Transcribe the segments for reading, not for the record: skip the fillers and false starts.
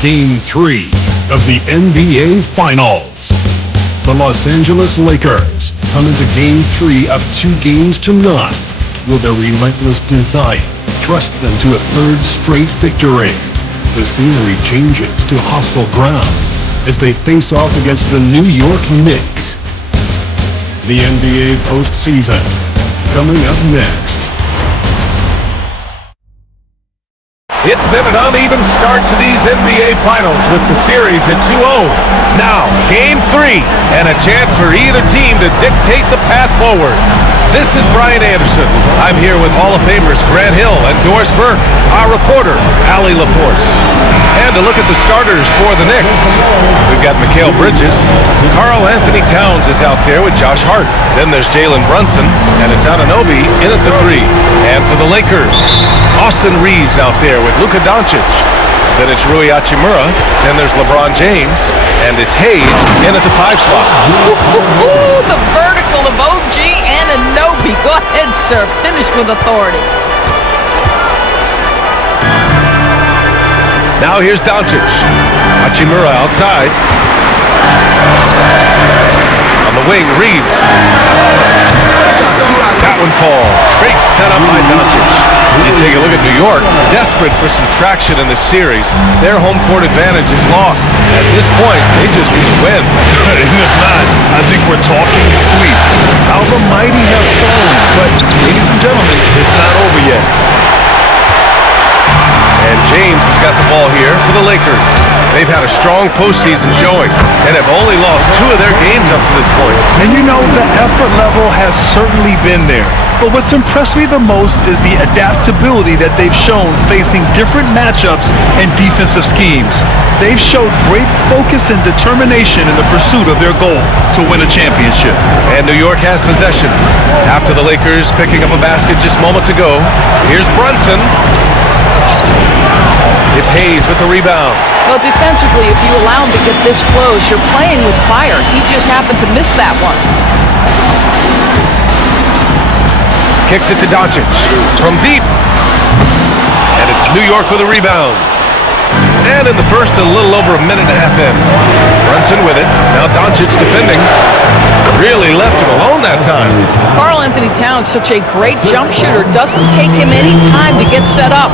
Game 3 of the NBA Finals. The Los Angeles Lakers come into Game 3 of 2-0. Will their relentless desire thrust them to a third straight victory? The scenery changes to hostile ground as they face off against the New York Knicks. The NBA postseason coming up next. It's been an uneven start to these NBA Finals with the series at 2-0. Now, Game 3, and a chance for either team to dictate the path forward. This is Brian Anderson. I'm here with Hall of Famers Grant Hill and Doris Burke, our reporter, Allie LaForce. And to look at the starters for the Knicks, we've got Mikal Bridges. Karl Anthony Towns is out there with Josh Hart. Then there's Jalen Brunson, and it's Anunoby in at the 3. And for the Lakers, Austin Reeves out there with Luka Doncic. Then it's Rui Hachimura. Then there's LeBron James. And it's Hayes in at the 5 spot. The vertical of OG Anunoby. Go ahead, sir. Finish with authority. Now here's Doncic. Hachimura outside. On the wing, Reeves. That one falls. Great setup by Doncic. You take a look at New York, desperate for some traction in this series. Their home court advantage is lost. At this point, they just need to win. And if not, I think we're talking sweep. How the mighty have fallen. But, ladies and gentlemen, it's not over yet. And James has got the ball here for the Lakers. They've had a strong postseason showing and have only lost 2 of their games up to this point. And you know, the effort level has certainly been there. But what's impressed me the most is the adaptability that they've shown facing different matchups and defensive schemes. They've showed great focus and determination in the pursuit of their goal to win a championship. And New York has possession. After the Lakers picking up a basket just moments ago, here's Brunson. It's Hayes with the rebound. Well, defensively, if you allow him to get this close, you're playing with fire. He just happened to miss that one. Kicks it to Doncic from deep. And it's New York with a rebound. And in the first, a little over a minute and a half in. Brunson with it. Now Doncic defending. Really left him alone that time. Karl Anthony Towns, such a great jump shooter, doesn't take him any time to get set up.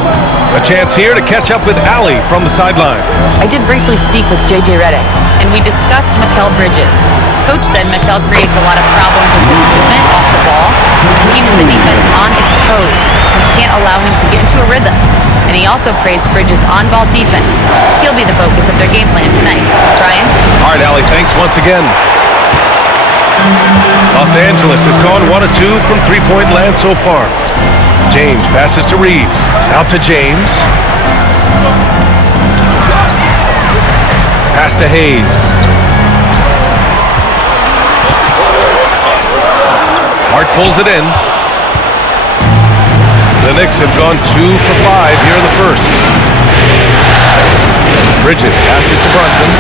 A chance here to catch up with Allie from the sideline. I did briefly speak with J.J. Redick, and we discussed Mikal Bridges. Coach said Mikal creates a lot of problems with his movement off the ball. Keeps the defense on its toes. We can't allow him to get into a rhythm. And he also praised Bridges' on-ball defense. He'll be the focus of their game plan tonight. Brian? All right, Allie, thanks once again. Los Angeles has gone 1 of 2 from three-point land so far. James passes to Reeves. Out to James. Pass to Hayes. Hart pulls it in. The Knicks have gone 2 for 5 here in the first. Bridges passes to Brunson.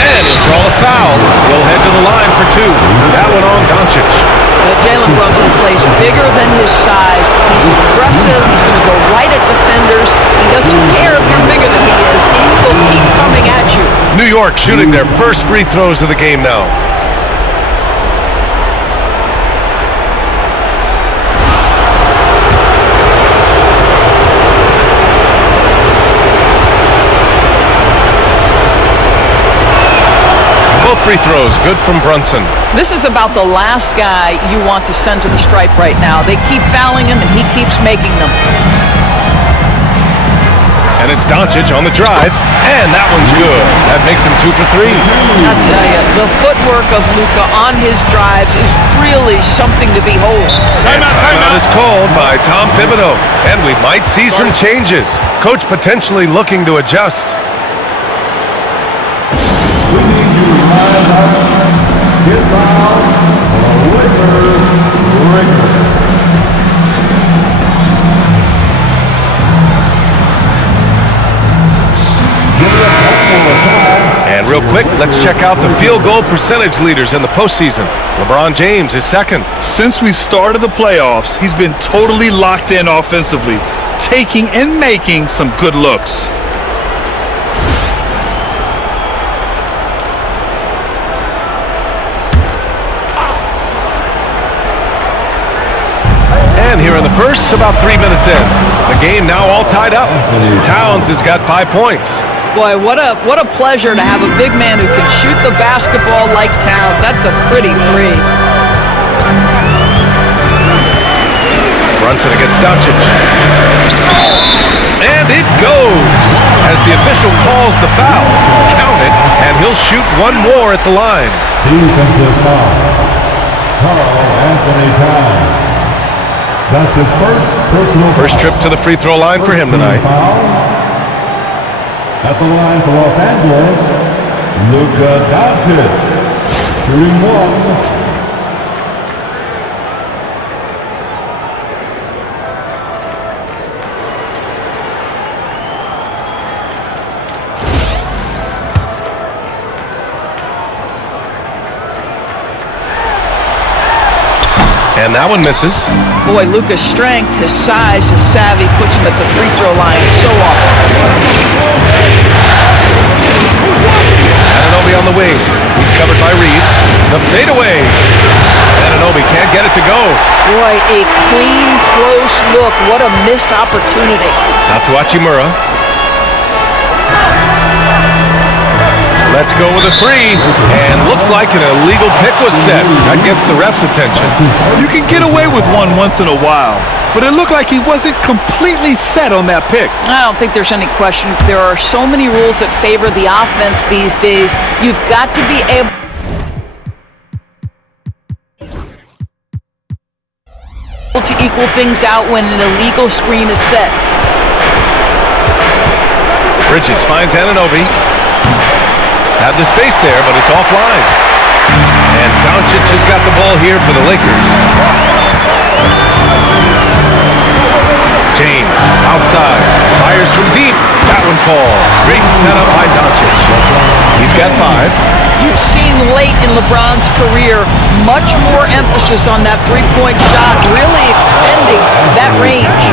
And he'll draw a foul. He'll head to the line for 2. That one on Doncic. Jalen Brunson plays bigger than his size. He's aggressive. He's going to go right at defenders. He doesn't care if you're bigger than he is. He will keep coming at you. New York shooting their first free throws of the game now. Both free throws, good from Brunson. This is about the last guy you want to send to the stripe right now. They keep fouling him, and he keeps making them. And it's Doncic on the drive, and that one's good. That makes him 2 for 3. I'll tell you, the footwork of Luka on his drives is really something to behold. Timeout is called by Tom Thibodeau, and we might see some changes. Coach potentially looking to adjust. And real quick, let's check out the field goal percentage leaders in the postseason. LeBron James is second. Since we started the playoffs, he's been totally locked in offensively. taking and making some good looks. And here in the first, about 3 minutes in. The game now all tied up. Towns has got 5 points. Boy, what a pleasure to have a big man who can shoot the basketball like Towns. That's a pretty three. Brunson against Doncic. And it goes as the official calls the foul. Count it, and he'll shoot one more at the line. Defensive foul. Carl Anthony Towns. That's his First trip to the free throw line for him tonight. At the line for Los Angeles, Luka Doncic. Shooting one. And that one misses. Boy, Luka's strength, his size, his savvy puts him at the free throw line so often. Anunoby on the wing. He's covered by Reeves. The fadeaway. Anunoby can't get it to go. Boy, a clean, close look. What a missed opportunity. Out to Hachimura. Let's go with a three. And looks like an illegal pick was set. That gets the ref's attention. You can get away with one once in a while, but it looked like he wasn't completely set on that pick. I don't think there's any question. There are so many rules that favor the offense these days. You've got to be able to equal things out when an illegal screen is set. Bridges finds Anunoby. Had the space there, but it's offline. And Doncic has got the ball here for the Lakers. James, outside, fires from deep. That one falls. Great setup by Doncic. He's got 5. You've seen late in LeBron's career much more emphasis on that three-point shot, really extending that range.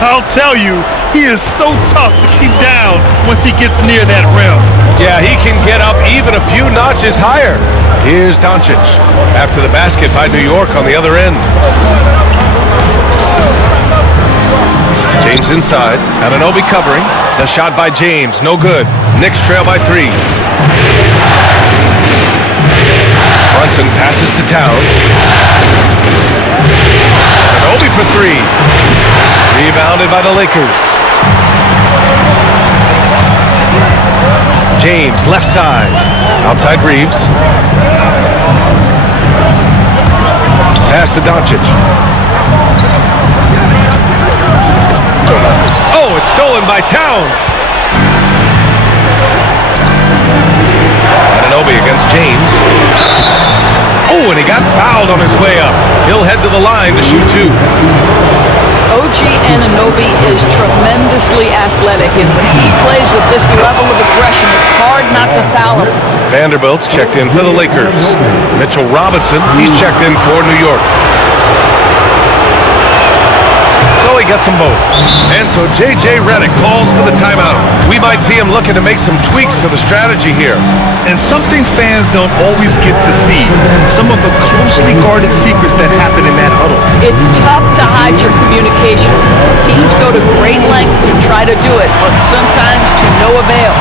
I'll tell you, he is so tough to keep down once he gets near that rim. Yeah, he can get up even a few notches higher. Here's Doncic after the basket by New York on the other end. James inside. Anunoby covering. The shot by James, no good. Knicks trail by 3. Brunson passes to Towns. Anunoby for 3. Rebounded by the Lakers. James, left side. Outside Reeves. Pass to Doncic. Oh, it's stolen by Towns. Anunoby against James. Oh, and he got fouled on his way up. He'll head to the line to shoot 2. OG Anunoby is tremendously athletic, and when he plays with this level of aggression, it's hard not to foul him. Vanderbilt's checked in for the Lakers. Mitchell Robinson, he's checked in for New York. So he gets them both. And so J.J. Redick calls for the timeout. We might see him looking to make some tweaks to the strategy here. And something fans don't always get to see, some of the closely guarded secrets that happen in that huddle. It's tough to hide your communications. Teams go to great lengths to try to do it, but sometimes to no avail.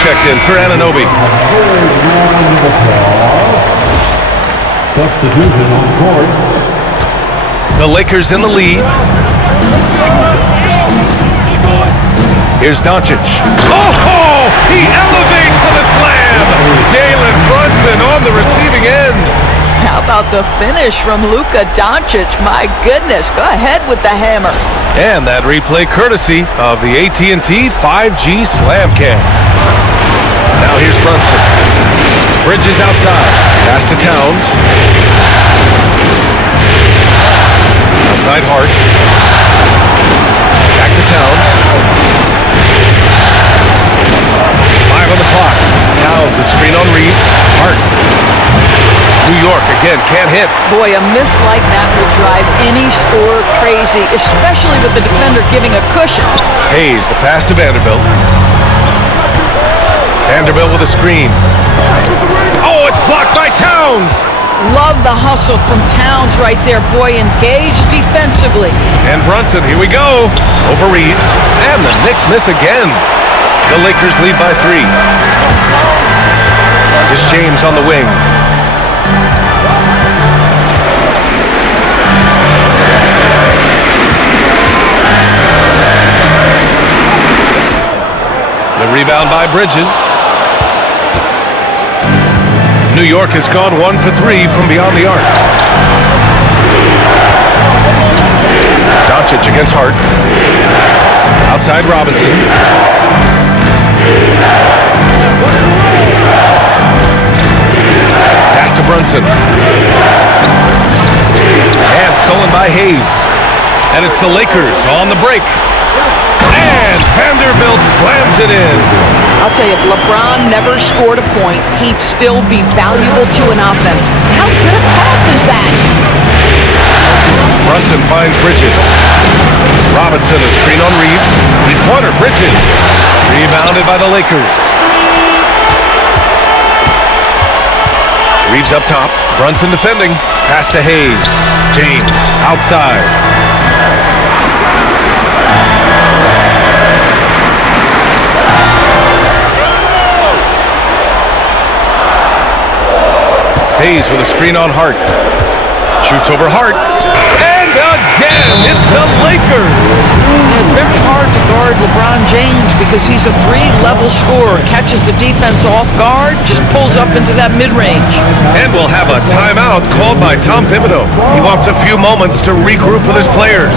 Checked in for Anunoby. Substitution on court. The Lakers in the lead. Here's Doncic. Oh! He elevates for the slam! Jalen Brunson on the receiving end. How about the finish from Luka Doncic? My goodness, go ahead with the hammer. And that replay courtesy of the AT&T 5G Slam Cam. Now here's Brunson. Bridges outside. Pass to Towns. Outside Hart. Back to Towns. 5 on the clock. Towns, a screen on Reeves. Hart. New York again, can't hit. Boy, a miss like that will drive any scorer crazy, especially with the defender giving a cushion. Hayes, the pass to Vanderbilt. Vanderbilt with a screen. Oh, it's blocked by Towns! Love the hustle from Towns right there. Boy, engaged defensively. And Brunson, here we go. Over Reeves. And the Knicks miss again. The Lakers lead by 3. Here's James on the wing. The rebound by Bridges. New York has gone 1 for 3 from beyond the arc. Doncic against Hart. Outside Robinson. Pass to Brunson. And stolen by Hayes. And it's the Lakers on the break. And Vanderbilt slams it in. I'll tell you, if LeBron never scored a point, he'd still be valuable to an offense. How good a pass is that? Brunson finds Bridges. Robinson, a screen on Reeves. Three-pointer, Bridges. Rebounded by the Lakers. Reeves up top. Brunson defending. Pass to Hayes. James outside. Hayes with a screen on Hart. Shoots over Hart. And again, it's the Lakers. It's very hard to guard LeBron James because he's a 3-level scorer. Catches the defense off guard, just pulls up into that mid-range. And we'll have a timeout called by Tom Thibodeau. He wants a few moments to regroup with his players.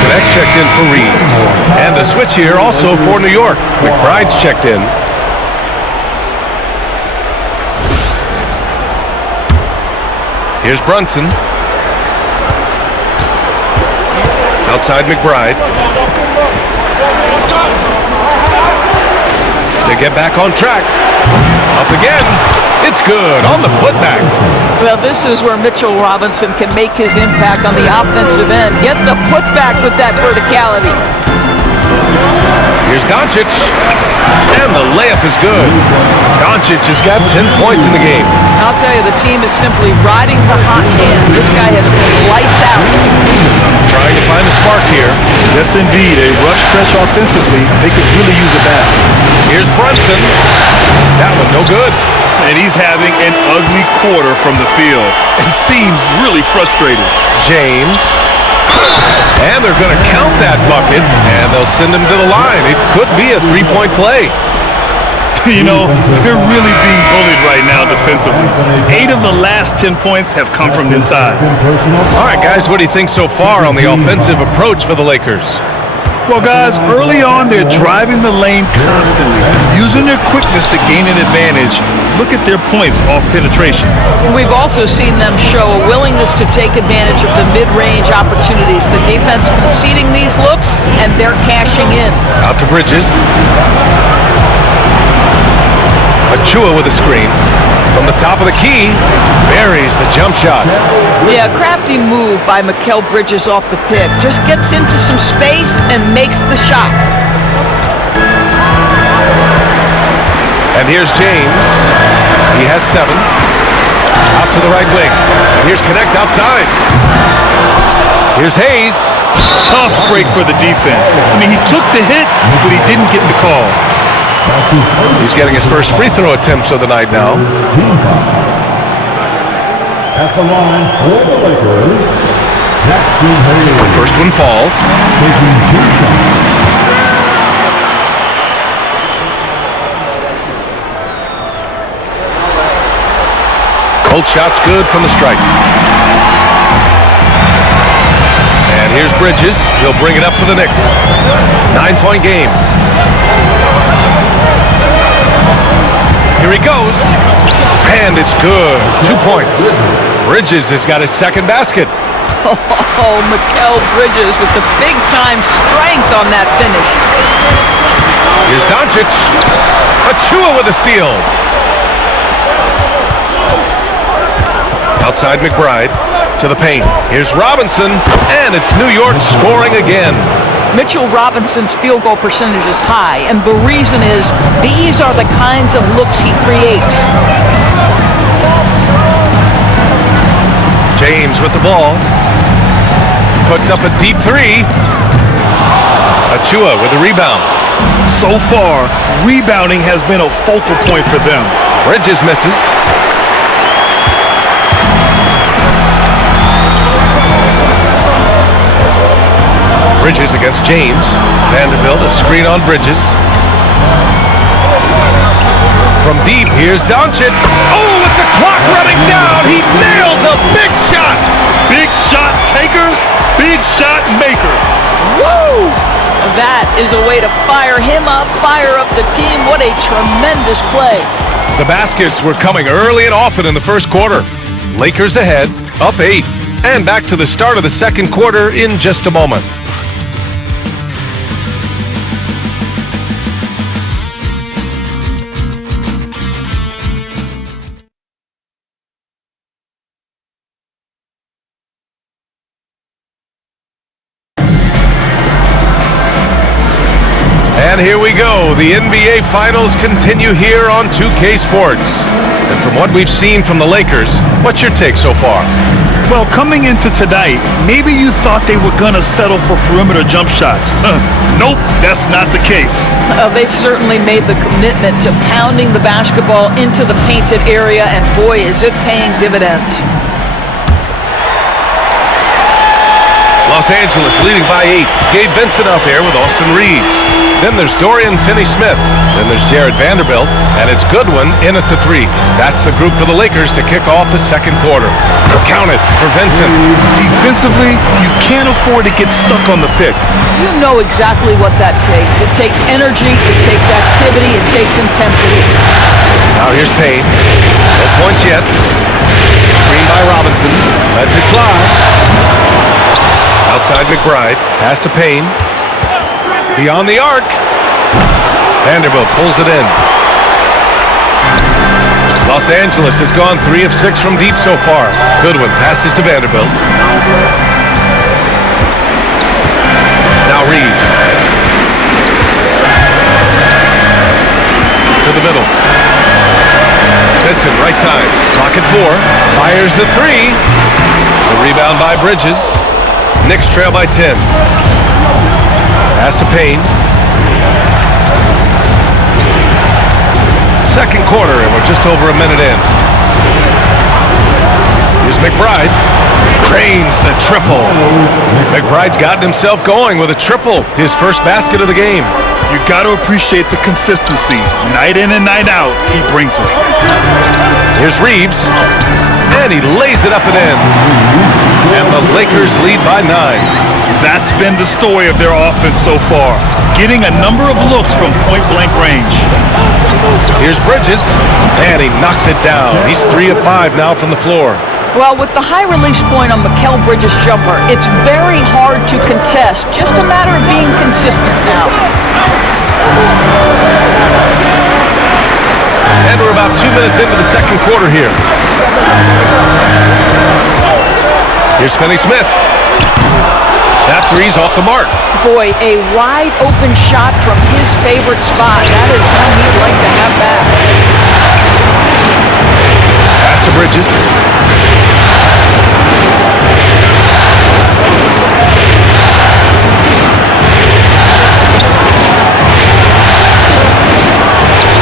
Kinicks checked in for Reeves. And a switch here also for New York. McBride's checked in. Here's Brunson. Outside McBride. To get back on track. Up again. It's good on the putback. Well, this is where Mitchell Robinson can make his impact on the offensive end. Get the putback with that verticality. Here's Doncic. And the layup is good. Doncic has got 10 points in the game. I'll tell you, the team is simply riding the hot hand. This guy has been lights out. Trying to find a spark here. Yes, indeed. A rough stretch offensively. They could really use a basket. Here's Brunson. That one no good. And he's having an ugly quarter from the field and seems really frustrated. James. And they're going to count that bucket, and they'll send him to the line. It could be a three-point play. You know, they're really being bullied right now defensively. 8 of the last 10 points have come from inside. All right, guys, what do you think so far on the offensive approach for the Lakers? Well, guys, early on, they're driving the lane constantly, using their quickness to gain an advantage. Look at their points off penetration. We've also seen them show a willingness to take advantage of the mid-range opportunities. The defense conceding these looks, and they're cashing in. Out to Bridges. Achua with a screen. From the top of the key, buries the jump shot. Yeah, crafty move by Mikal Bridges off the pick. Just gets into some space and makes the shot. And here's James. He has 7. Out to the right wing. And here's Connect outside. Here's Hayes. Tough break for the defense. I mean, he took the hit, but he didn't get the call. He's getting his first free throw attempts of the night now. At the line for the Lakers, Jackson Hayes. First one falls. Taking 2 shots. Both shots good from the stripe. And here's Bridges. He'll bring it up for the Knicks. 9-point game. Here he goes. And it's good. 2 points. Bridges has got his second basket. Oh, Mikal Bridges with the big-time strength on that finish. Here's Doncic. Achua with a steal. Outside McBride to the paint. Here's Robinson, and it's New York scoring again. Mitchell Robinson's field goal percentage is high, and the reason is these are the kinds of looks he creates. James with the ball. Puts up a deep three. Achua with a rebound. So far, rebounding has been a focal point for them. Bridges misses. Bridges against James. Vanderbilt, a screen on Bridges. From deep, here's Doncic. Oh, with the clock running down, he nails a big shot. Big shot taker, big shot maker. Woo! That is a way to fire him up, fire up the team. What a tremendous play. The baskets were coming early and often in the first quarter. Lakers ahead, up 8, and back to the start of the second quarter in just a moment. And here we go. The NBA Finals continue here on 2K Sports. And from what we've seen from the Lakers, what's your take so far? Well, coming into tonight, maybe you thought they were going to settle for perimeter jump shots. Nope, that's not the case. They've certainly made the commitment to pounding the basketball into the painted area, and boy, is it paying dividends. Los Angeles leading by 8. Gabe Vincent out there with Austin Reeves. Then there's Dorian Finney-Smith. Then there's Jared Vanderbilt. And it's Goodwin in at the 3. That's the group for the Lakers to kick off the second quarter. Counted for Vincent. Defensively, you can't afford to get stuck on the pick. You know exactly what that takes. It takes energy, it takes activity, it takes intensity. Now here's Payne. No points yet. Screen by Robinson. Lets it fly. Outside McBride. Pass to Payne. Beyond the arc. Vanderbilt pulls it in. Los Angeles has gone 3 of 6 from deep so far. Goodwin passes to Vanderbilt. Now Reeves. To the middle. Vincent, right side. Clock at 4. Fires the 3. The rebound by Bridges. Knicks trail by 10. Pass to Payne. Second quarter, and we're just over a minute in. Here's McBride. Cranes the triple. McBride's gotten himself going with a triple. His first basket of the game. You got to appreciate the consistency. Night in and night out, he brings it. Here's Reeves. And he lays it up and in. And the Lakers lead by 9. That's been the story of their offense so far. Getting a number of looks from point-blank range. Here's Bridges. And he knocks it down. He's 3 of 5 now from the floor. Well, with the high release point on Mikal Bridges' jumper, it's very hard to contest. Just a matter of being consistent now. And we're about 2 minutes into the second quarter here. Here's Finney-Smith. That three's off the mark. Boy, a wide open shot from his favorite spot. That is one he'd like to have back. Pass to Bridges.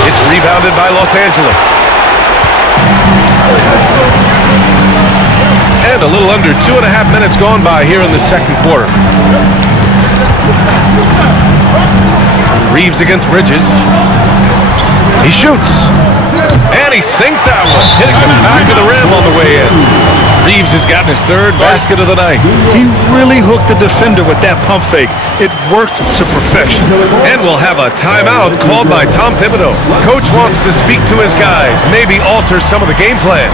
It's rebounded by Los Angeles. And a little under 2.5 minutes gone by here in the second quarter. Reeves against Bridges. He shoots. And he sinks that one, hitting the back of the rim on the way in. Reeves has gotten his third basket of the night. He really hooked the defender with that pump fake. It worked to perfection. And we'll have a timeout called by Tom Thibodeau. Coach wants to speak to his guys, maybe alter some of the game plan.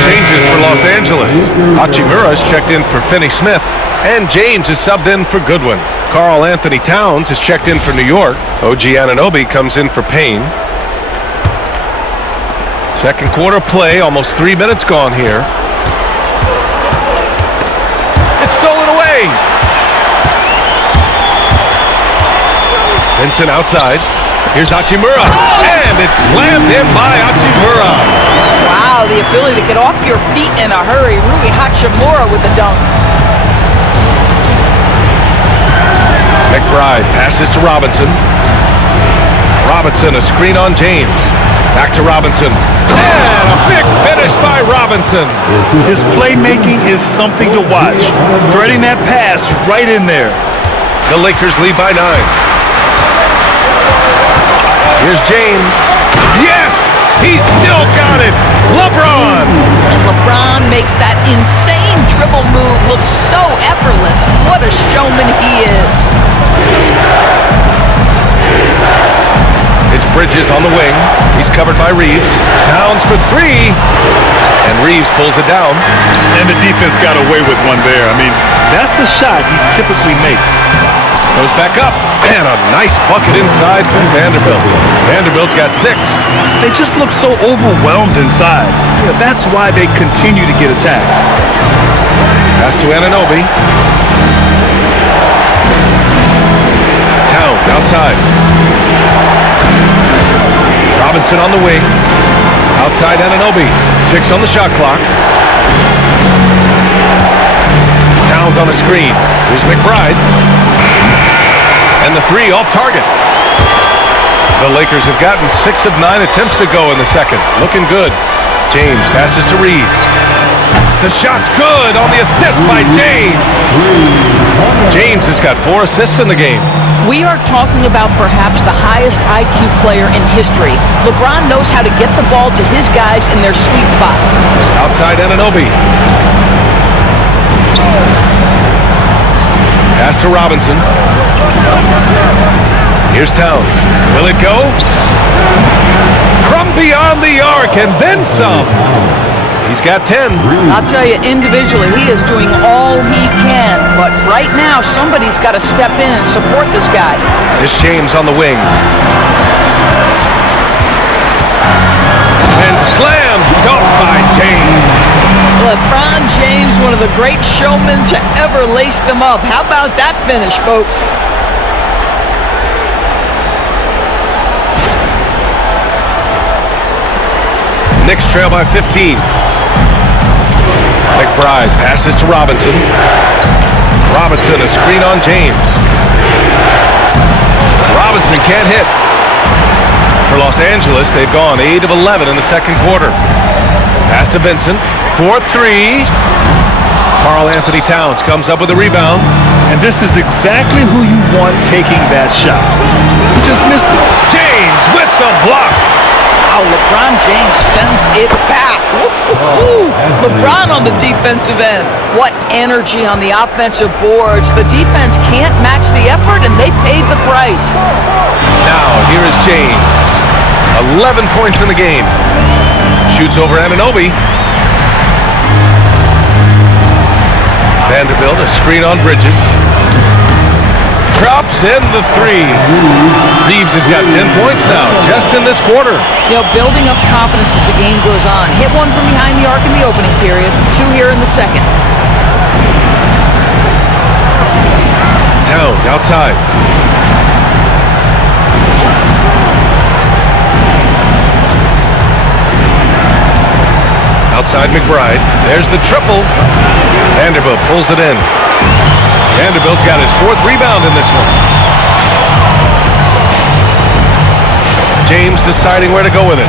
Changes for Los Angeles. Hachimura's checked in for Finney Smith, and James is subbed in for Goodwin. Karl Anthony Towns has checked in for New York. OG Anunoby comes in for Payne. Second quarter play, almost 3 minutes gone here. It's stolen away. Vincent outside. Here's Hachimura, and it's slammed in by Hachimura. Wow, the ability to get off your feet in a hurry. Rui Hachimura with the dunk. McBride passes to Robinson. Robinson, a screen on James. Back to Robinson. And a big finish by Robinson. His playmaking is something to watch. Threading that pass right in there. The Lakers lead by 9. Here's James. Yes! He's still got it! LeBron! And LeBron makes that insane dribble move look so effortless. What a showman he is. It's Bridges on the wing. He's covered by Reeves. Towns for 3. And Reeves pulls it down. And the defense got away with one there. I mean, that's a shot he typically makes. Goes back up. And a nice bucket inside from Vanderbilt. Vanderbilt's got 6. They just look so overwhelmed inside. Yeah, that's why they continue to get attacked. Pass to Anunoby. Towns outside. Robinson on the wing. Outside Anunoby. 6 on the shot clock. Towns on a screen. Here's McBride. And the 3 off target. The Lakers have gotten 6 of 9 attempts to go in the second. Looking good. James passes to Reeves. The shot's good on the assist by James. James has got 4 assists in the game. We are talking about perhaps the highest IQ player in history. LeBron knows how to get the ball to his guys in their sweet spots. Outside Anunoby. Pass to Robinson. Here's Towns. Will it go? From beyond the arc and then some. He's got 10. I'll tell you, individually, he is doing all he can. But right now, somebody's got to step in and support this guy. Here's James on the wing. And slam dunk by James. LeBron James, one of the great showmen to ever lace them up. How about that finish, folks? Knicks trail by 15. McBride passes to Robinson. Robinson, a screen on James. Robinson can't hit. For Los Angeles, they've gone 8 of 11 in the second quarter. Pass to Vincent. 4-3. Karl Anthony Towns comes up with a rebound. And this is exactly who you want taking that shot. He just missed it. James with the block. Wow, LeBron James sends it back. Woo-hoo-hoo. LeBron on the defensive end. What energy on the offensive boards. The defense can't match the effort, and they paid the price. Now, here is James. 11 points in the game. Shoots over Anunoby. Vanderbilt, a screen on Bridges. Drops in the 3. Reeves has got 10 points now, just in this quarter. You know, building up confidence as the game goes on. Hit one from behind the arc in the opening period. 2 here in the second. Towns outside. Outside McBride. There's the triple. Vanderbilt pulls it in. Vanderbilt's got his 4th rebound in this one. James deciding where to go with it.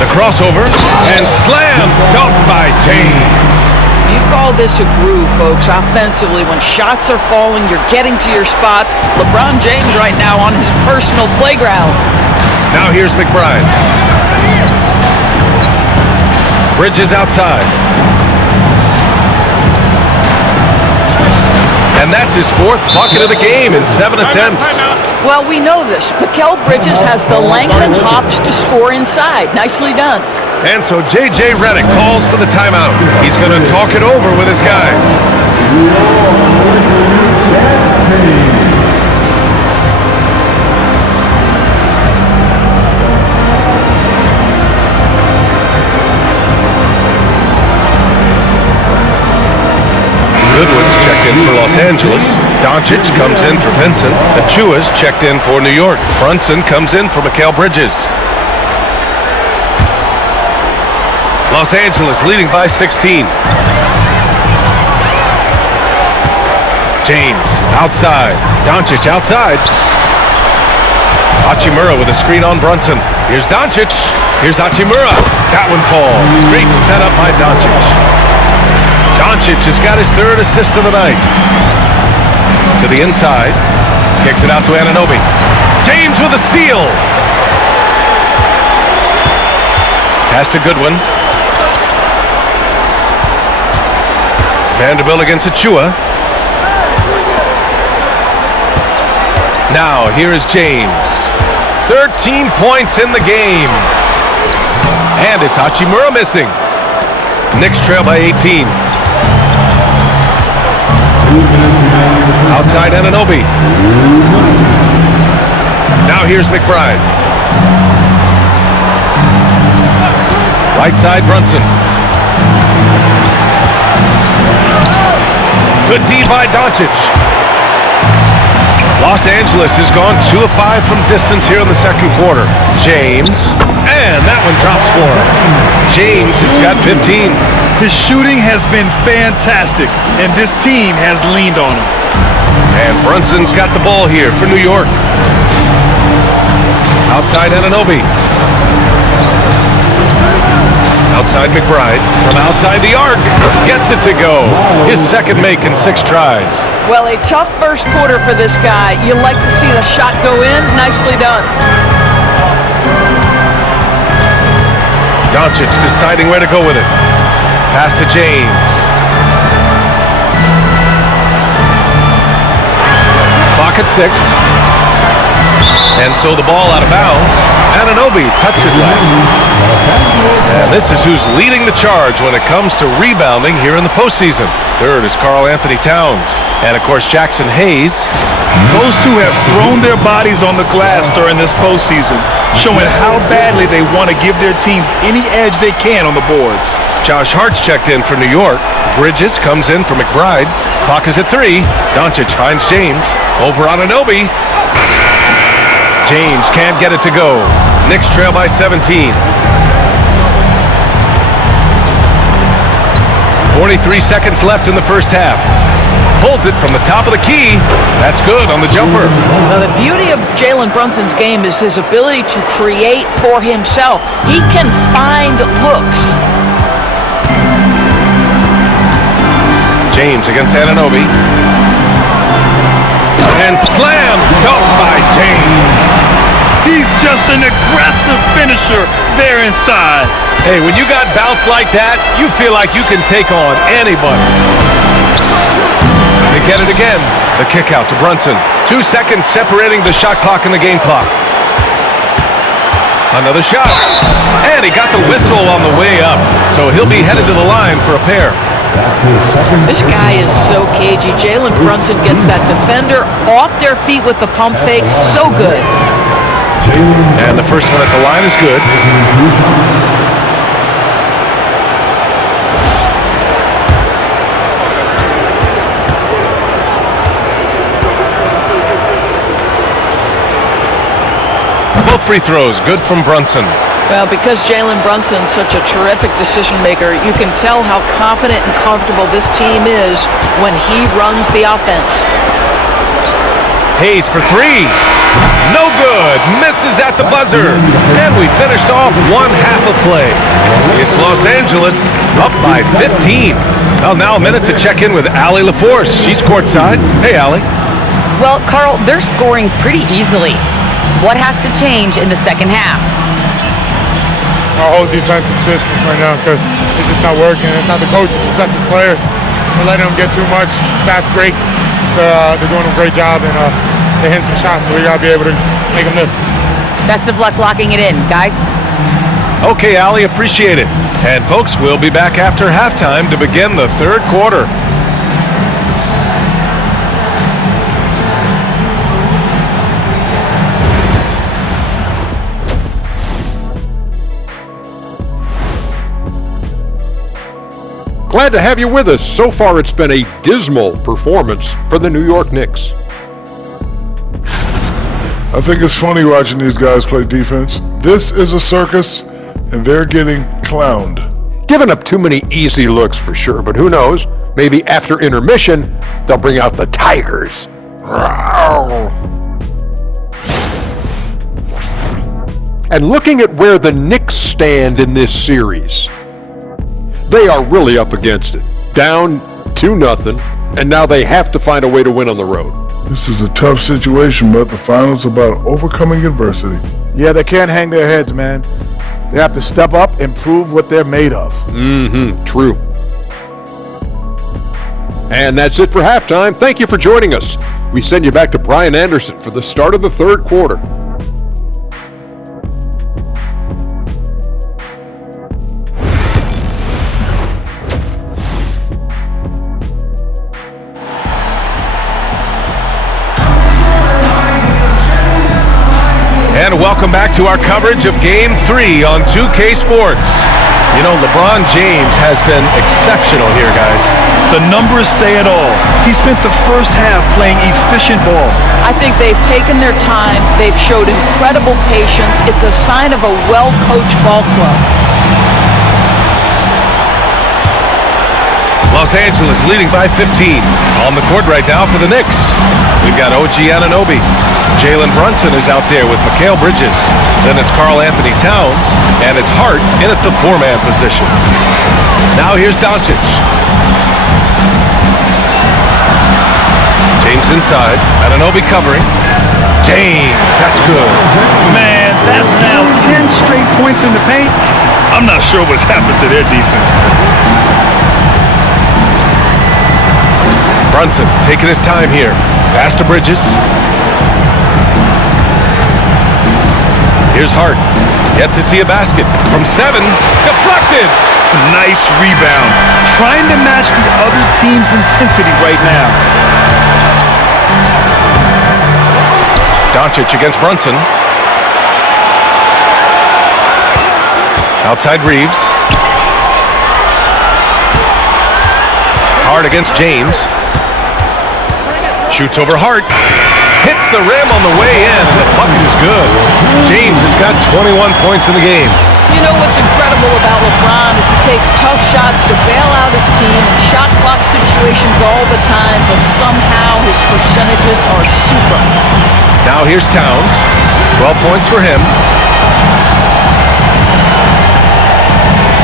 The crossover and slam dunked by James. You call this a groove, folks. Offensively, when shots are falling, you're getting to your spots. LeBron James right now on his personal playground. Now here's McBride. Bridges outside. And that's his 4th bucket of the game in 7 attempts. Well, we know this. Mikal Bridges has the length and hops to score inside. Nicely done. And so J.J. Redick calls for the timeout. He's going to talk it over with his guys. Goodwin's checked in for Los Angeles. Doncic comes in for Vincent. Achua's checked in for New York. Brunson comes in for Mikal Bridges. Los Angeles leading by 16. James outside. Doncic outside. Hachimura with a screen on Brunson. Here's Doncic. Here's Hachimura. That one falls. Great setup by Doncic. Doncic has got his 3rd assist of the night. To the inside. Kicks it out to Anunoby. James with a steal. Pass to Goodwin. Vanderbilt against Achua. Now, here is James. 13 points in the game. And it's Hachimura missing. Knicks trail by 18. Outside Anunoby. Now here's McBride. Right side Brunson. Good D by Doncic. Los Angeles has gone 2 of 5 from distance here in the 2nd quarter. James. And that one drops for him. James has got 15. His shooting has been fantastic, and this team has leaned on him. And Brunson's got the ball here for New York. Outside Anunoby. Outside McBride. From outside the arc. Gets it to go. His 2nd make in 6 tries. Well, a tough 1st quarter for this guy. You like to see the shot go in. Nicely done. Doncic deciding where to go with it. Pass to James. Clock at 6. And so the ball out of bounds. Anunoby touched it last. And this is who's leading the charge when it comes to rebounding here in the postseason. 3rd is Karl Anthony Towns. And of course Jackson Hayes. Those two have thrown their bodies on the glass during this postseason, showing how badly they want to give their teams any edge they can on the boards. Josh Hart's checked in for New York. Bridges comes in for McBride. Clock is at 3. Doncic finds James. Over on Anunoby. James can't get it to go. Knicks trail by 17. 43 seconds left in the 1st half. Pulls it from the top of the key. That's good on the jumper. Now, the beauty of Jalen Brunson's game is his ability to create for himself. He can find looks. James against Anunoby. And slam dunk by James. He's just an aggressive finisher there inside. Hey, when you got bounce like that, you feel like you can take on anybody. They get it again. The kick out to Brunson. 2 seconds separating the shot clock and the game clock. Another shot. And he got the whistle on the way up. So he'll be headed to the line for a pair. This guy is so cagey. Jalen Brunson gets that defender off their feet with the pump fake. So good. And the first one at the line is good. Both free throws good from Brunson. Well, because Jalen Brunson's such a terrific decision maker, you can tell how confident and comfortable this team is when he runs the offense. Hayes for three. No good. Misses at the buzzer. And we finished off one half of play. It's Los Angeles up by 15. Well, now a minute to check in with Allie LaForce. She's courtside. Hey, Allie. Well, Carl, they're scoring pretty easily. What has to change in the second half? Our whole defensive system right now, because it's just not working. It's not the coaches, it's us as players. We're letting them get too much fast break. They're doing a great job, and they're hitting some shots, so we got to be able to make them miss. Best of luck locking it in, guys. Okay, Allie, appreciate it. And folks, we'll be back after halftime to begin the third quarter. Glad to have you with us. So far, it's been a dismal performance for the New York Knicks. I think it's funny watching these guys play defense. This is a circus, and they're getting clowned. Giving up too many easy looks for sure, but who knows? Maybe after intermission, they'll bring out the Tigers. And looking at where the Knicks stand in this series, they are really up against it. Down 2-0, and now they have to find a way to win on the road. This is a tough situation, but the finals about overcoming adversity. Yeah, they can't hang their heads, man. They have to step up and prove what they're made of. True. And that's it for halftime. Thank you for joining us. We send you back to Brian Anderson for the start of the third quarter. And welcome back to our coverage of Game 3 on 2K Sports. You know, LeBron James has been exceptional here, guys. The numbers say it all. He spent the first half playing efficient ball. I think they've taken their time. They've showed incredible patience. It's a sign of a well-coached ball club. Los Angeles leading by 15. On the court right now for the Knicks, we've got OG Anunoby. Jalen Brunson is out there with Mikal Bridges. Then it's Karl Anthony Towns, and it's Hart in at the four-man position. Now here's Doncic. James inside. Anunoby covering. James, that's good. Man, that's now 10 straight points in the paint. I'm not sure what's happened to their defense. Brunson taking his time here. Pass to Bridges. Here's Hart. Yet to see a basket. From 7. Deflected. Nice rebound. Trying to match the other team's intensity right now. Doncic against Brunson. Outside Reeves. Hart against James. Shoots over Hart. Hits the rim on the way in, and the bucket is good. James has got 21 points in the game. You know what's incredible about LeBron is he takes tough shots to bail out his team in shot clock situations all the time, but somehow his percentages are super. Now here's Towns. 12 points for him.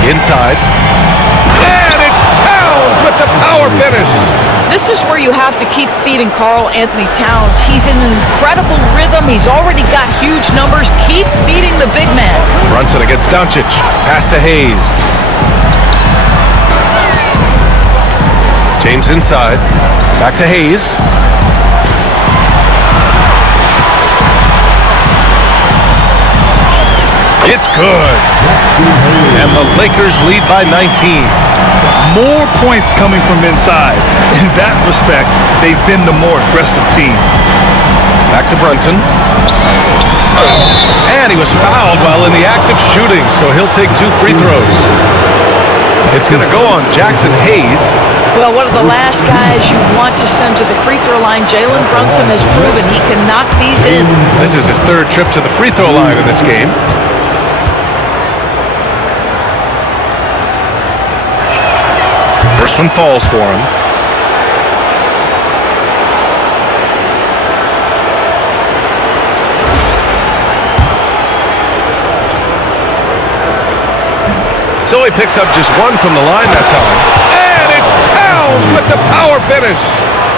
Inside. And it's Towns with the power finish. This is where you have to keep feeding Karl Anthony Towns. He's in an incredible rhythm. He's already got huge numbers. Keep feeding the big man. Brunson against Doncic. Pass to Hayes. James inside. Back to Hayes. It's good. And the Lakers lead by 19. More points coming from inside. In that respect, they've been the more aggressive team. Back to Brunson. And he was fouled while in the act of shooting, so he'll take 2 free throws. It's going to go on Jackson Hayes. Well, one of the last guys you want to send to the free throw line, Jalen Brunson has proven he can knock these in. This is his 3rd trip to the free throw line in this game. First one falls for him. So he picks up just one from the line that time. And it's Towns with the power finish.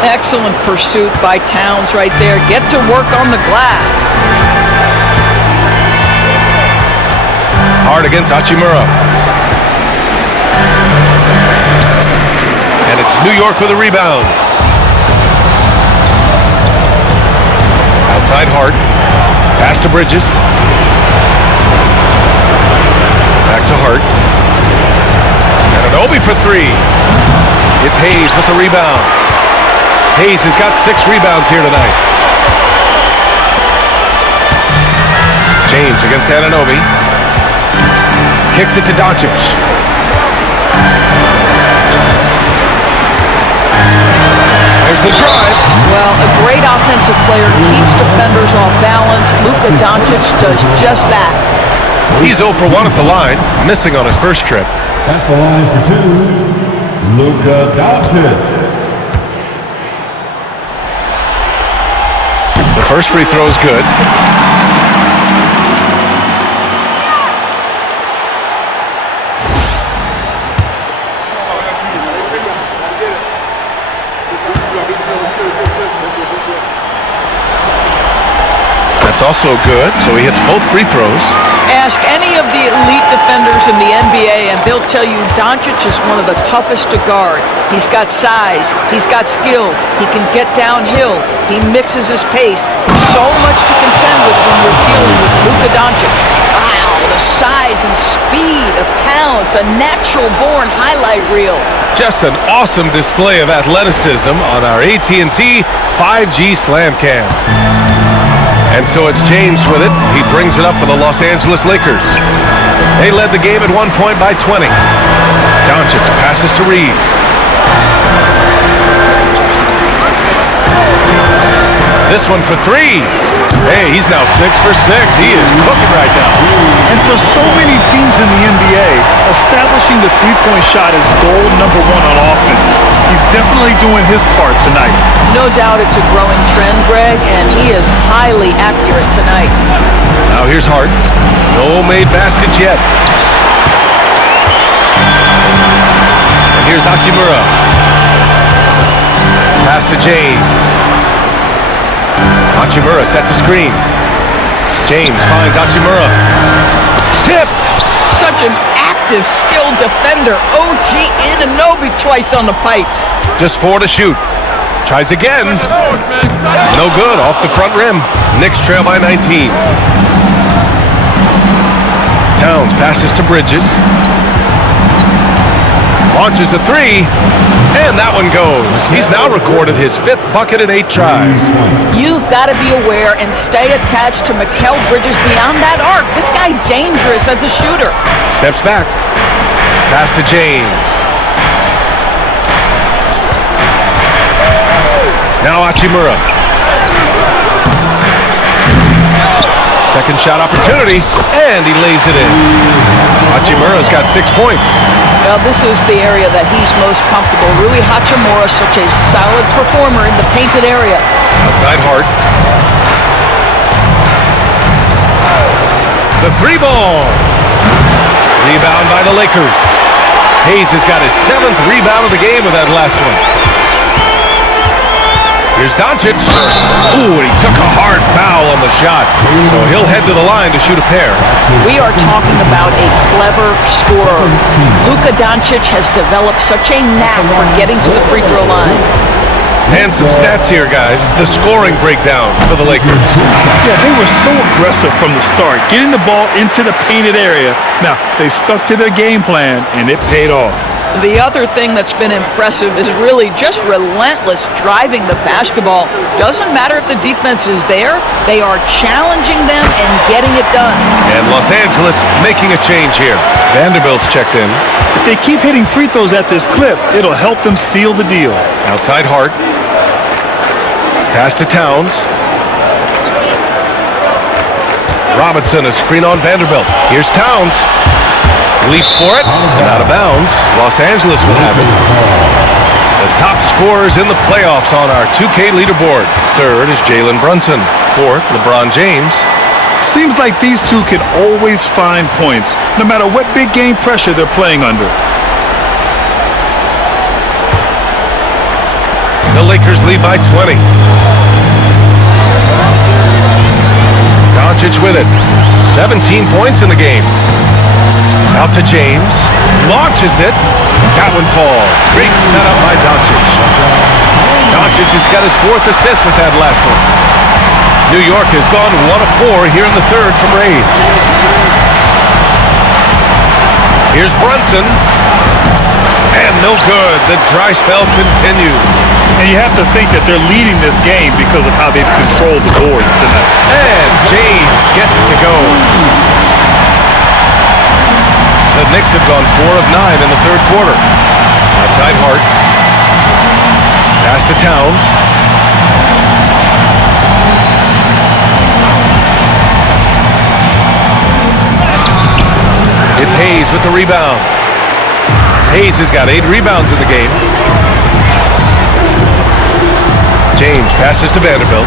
Excellent pursuit by Towns right there. Get to work on the glass. Hard against Hachimura. And it's New York with a rebound. Outside Hart. Pass to Bridges. Back to Hart. Ananobi for three. It's Hayes with the rebound. Hayes has got 6 rebounds here tonight. James against Ananobi. Kicks it to Doncic. There's the drive. Well, a great offensive player keeps defenders off balance. Luka Doncic does just that. He's 0 for 1 at the line, missing on his first trip. At the line for 2, Luka Doncic. The first free throw is good. That's also good, so he hits both free throws. Ask any of the elite defenders in the NBA and they'll tell you Doncic is one of the toughest to guard. He's got size, he's got skill, he can get downhill, he mixes his pace. So much to contend with when you're dealing with Luka Doncic. Wow, the size and speed of Towns, a natural-born highlight reel. Just an awesome display of athleticism on our AT&T 5G Slam Cam. And so it's James with it. He brings it up for the Los Angeles Lakers. They led the game at one point by 20. Doncic passes to Reeves. This one for 3. Hey, he's now 6 for 6. He is cooking right now. And for so many teams in the NBA, establishing the three-point shot is goal number 1 on offense. He's definitely doing his part tonight. No doubt it's a growing trend, Greg, and he is highly accurate tonight. Now here's Hart. No made baskets yet. And here's Hachimura. Pass to James. Hachimura sets a screen. James finds Hachimura. Tipped. Such an active, skilled defender. OG Anunoby twice on the pipes. Just 4 to shoot. Tries again. No good. Off the front rim. Knicks trail by 19. Towns passes to Bridges. Launches a 3. And that one goes. He's now recorded his 5th bucket in 8 tries. You've got to be aware and stay attached to Mikal Bridges beyond that arc. This guy dangerous as a shooter. Steps back. Pass to James. Now Hachimura. Second shot opportunity, and he lays it in. Hachimura's got 6 points. Well, this is the area that he's most comfortable. Rui Hachimura, such a solid performer in the painted area. Outside Hart. The 3 ball. Rebound by the Lakers. Hayes has got his 7th rebound of the game with that last one. Here's Doncic. Ooh, and he took a hard foul on the shot. So he'll head to the line to shoot a pair. We are talking about a clever scorer. Luka Doncic has developed such a knack for getting to the free throw line. And some stats here, guys. The scoring breakdown for the Lakers. Yeah, they were so aggressive from the start, getting the ball into the painted area. Now, they stuck to their game plan, and it paid off. The other thing that's been impressive is really just relentless driving the basketball. Doesn't matter if the defense is there, they are challenging them and getting it done. And Los Angeles making a change here. Vanderbilt's checked in. If they keep hitting free throws at this clip, it'll help them seal the deal. Outside Hart. Pass to Towns. Robinson, a screen on Vanderbilt. Here's Towns. Leaps for it, and out of bounds. Los Angeles will have it. The top scorers in the playoffs on our 2K leaderboard. Third is Jalen Brunson. Fourth, LeBron James. Seems like these two can always find points, no matter what big game pressure they're playing under. The Lakers lead by 20. Doncic with it. 17 points in the game. Out to James. Launches it. That one falls. Great setup by Doncic. Doncic has got his 4th assist with that last one. New York has gone 1 of 4 here in the third from range. Here's Brunson. And no good. The dry spell continues. And you have to think that they're leading this game because of how they've controlled the boards tonight. And James gets it to go. The Knicks have gone 4 of 9 in the third quarter. Outside Hart. Pass to Towns. It's Hayes with the rebound. Hayes has got 8 rebounds in the game. James passes to Vanderbilt.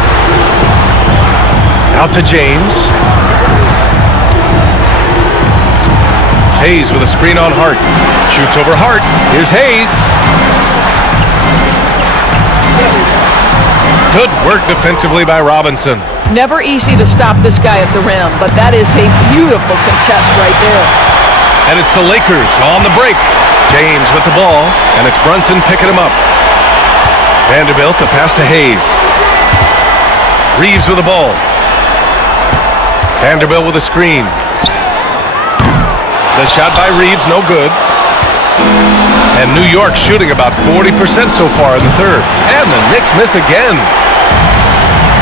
Out to James. Hayes with a screen on Hart. Shoots over Hart. Here's Hayes. Good work defensively by Robinson. Never easy to stop this guy at the rim, but that is a beautiful contest right there. And it's the Lakers on the break. James with the ball, and it's Brunson picking him up. Vanderbilt, the pass to Hayes. Reeves with the ball. Vanderbilt with a screen. The shot by Reeves, no good. And New York shooting about 40% so far in the third. And the Knicks miss again.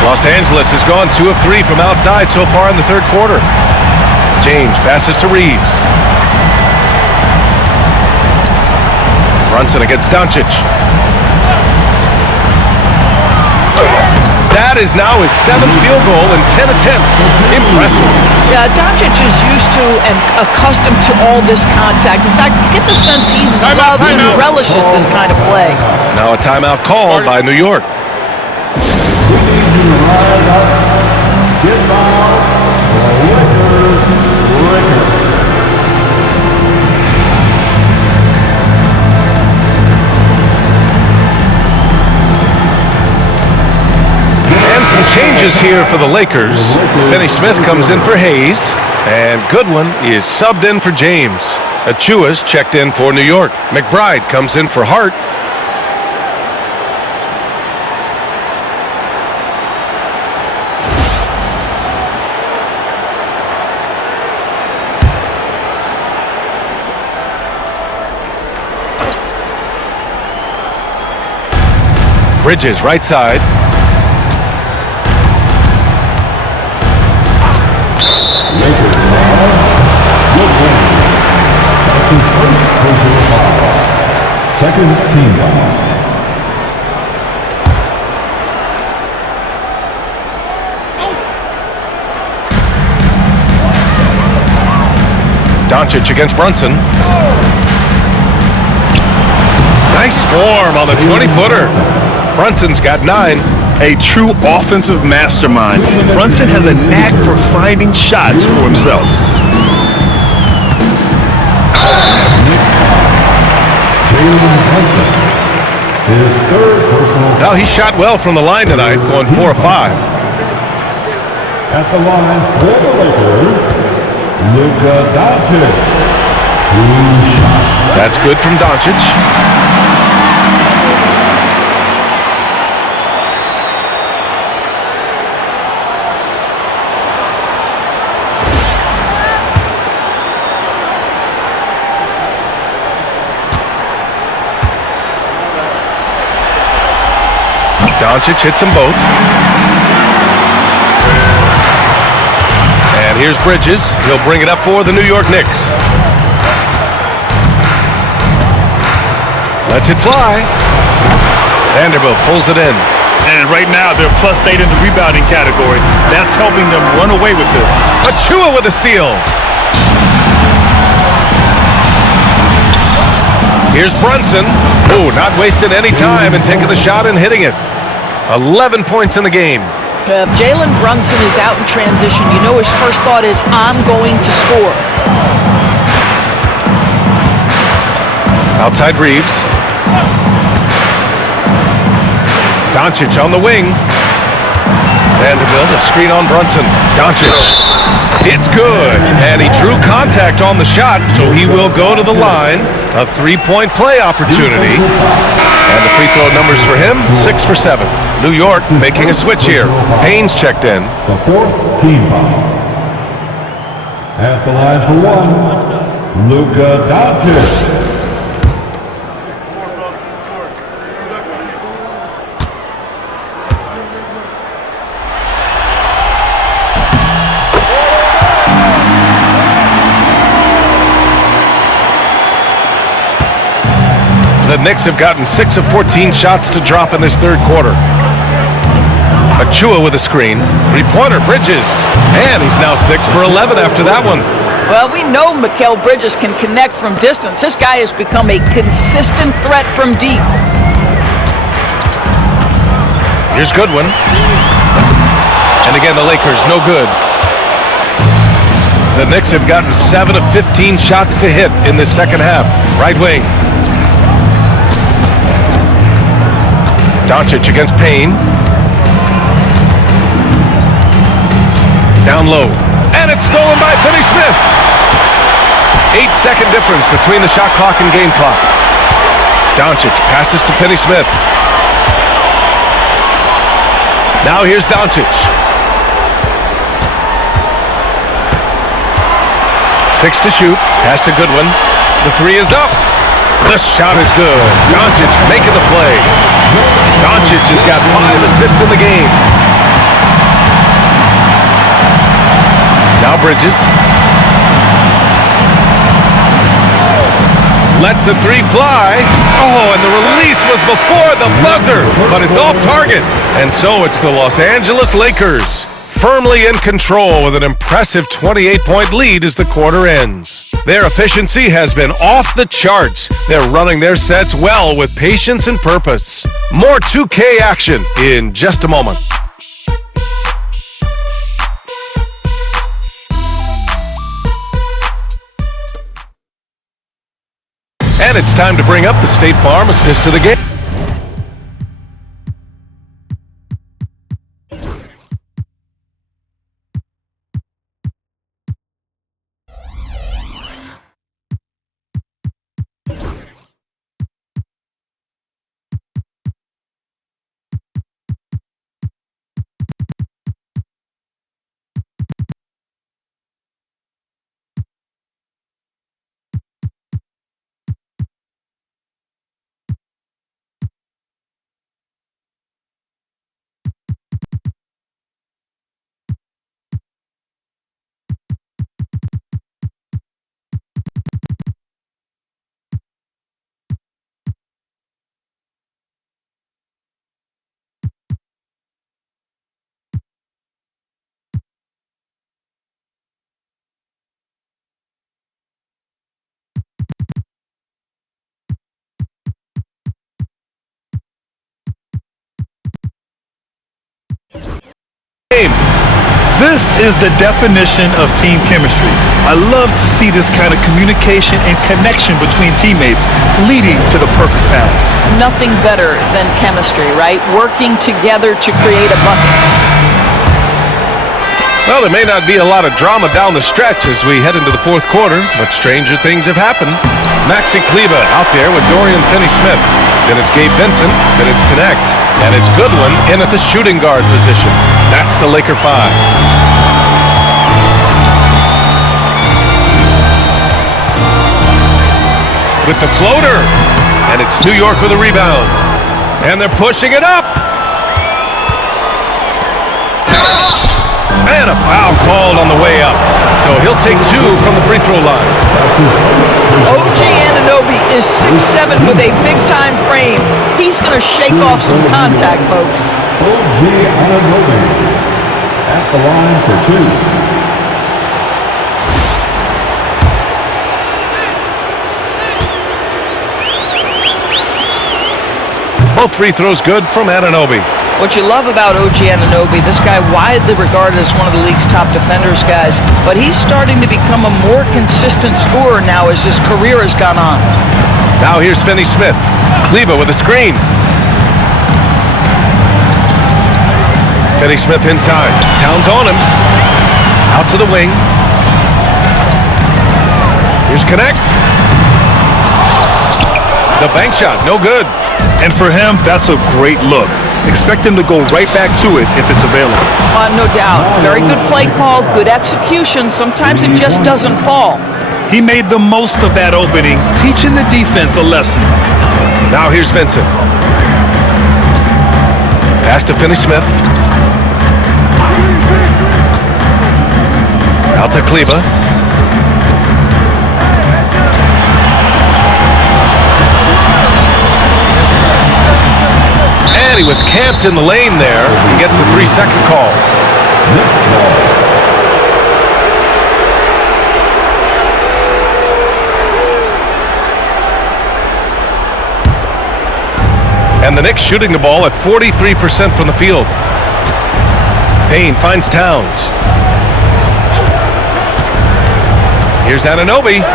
Los Angeles has gone 2 of 3 from outside so far in the third quarter. James passes to Reeves. Brunson against Doncic. That is now his 7th field goal in 10 attempts. Impressive. Yeah, Doncic is used to and accustomed to all this contact. In fact, you get the sense he loves and relishes this kind of play. Now a timeout called by New York. Some changes here for the Lakers. Finney Smith comes in for Hayes, and Goodwin is subbed in for James. Achua's checked in for New York. McBride comes in for Hart. Bridges, right side. Lakers foul. Goodwin. That's his first personal foul. Second team foul. Doncic against Brunson. Nice form on the 20-footer. Brunson's got 9. A true offensive mastermind. Brunson has a knack for finding shots for himself. Jalen Brunson. His third personal foul. Well, he shot well from the line tonight, going 4 of 5. At the line for the Lakers, Luka Doncic. 2 shots. That's good from Doncic. Doncic hits them both. And here's Bridges. He'll bring it up for the New York Knicks. Lets it fly. Vanderbilt pulls it in. And right now, they're +8 in the rebounding category. That's helping them run away with this. Achua with a steal. Here's Brunson. Ooh, not wasting any time and taking the shot and hitting it. 11 points in the game. If Jalen Brunson is out in transition, you know his first thought is, I'm going to score. Outside Reeves. Doncic on the wing. Vanderbilt, a screen on Brunson. Doncic. It's good. And he drew contact on the shot, so he will go to the line. A three-point play opportunity. And the free throw numbers for him, 6 for 7. New York making a switch here. Haynes checked in. The fourth team foul. At the line for one, Luka Doncic. The Knicks have gotten 6 of 14 shots to drop in this third quarter. Achua with a screen. Three-pointer, Bridges. And he's now 6 for 11 after that one. Well, we know Mikal Bridges can connect from distance. This guy has become a consistent threat from deep. Here's Goodwin. And again, the Lakers, no good. The Knicks have gotten 7 of 15 shots to hit in this second half. Right wing. Doncic against Payne. Down low. And it's stolen by Finney-Smith. 8-second difference between the shot clock and game clock. Doncic passes to Finney-Smith. Now here's Doncic. 6 to shoot. Pass to Goodwin. The three is up. The shot is good. Doncic making the play. Doncic has got 5 assists in the game. Now Bridges. Lets the three fly. Oh, and the release was before the buzzer, but it's off target. And so it's the Los Angeles Lakers, firmly in control with an impressive 28-point lead as the quarter ends. Their efficiency has been off the charts. They're running their sets well with patience and purpose. More 2K action in just a moment. And it's time to bring up the State Farm assist to the game. This is the definition of team chemistry. I love to see this kind of communication and connection between teammates leading to the perfect pass. Nothing better than chemistry, right? Working together to create a bucket. Well, there may not be a lot of drama down the stretch as we head into the fourth quarter, but stranger things have happened. Maxi Kleber out there with Dorian Finney-Smith. Then it's Gabe Vincent. Then it's Connect. And it's Goodwin in at the shooting guard position. That's the Laker 5. With the floater. And it's New York with a rebound. And they're pushing it up. And a foul called on the way up. So he'll take 2 from the free throw line. OG Anunoby is 6'7" with a big-time frame. He's going to shake off some contact, folks. OG Anunoby at the line for 2. Both free throws good from Anunoby. What you love about OG Anunoby, this guy widely regarded as one of the league's top defenders, guys, but he's starting to become a more consistent scorer now as his career has gone on. Now here's Finney Smith. Kleba with a screen. Finney Smith inside. Towns on him. Out to the wing. Here's Connect. The bank shot, no good. And for him, that's a great look. Expect him to go right back to it if it's available. No doubt. Very good play call, good execution. Sometimes it just doesn't fall. He made the most of that opening, teaching the defense a lesson. Now here's Vincent. Pass to Finney Smith. Out to Kleba. And he was camped in the lane there. He gets a 3-second call. And the Knicks shooting the ball at 43% from the field. Payne finds Towns. Here's Anunoby.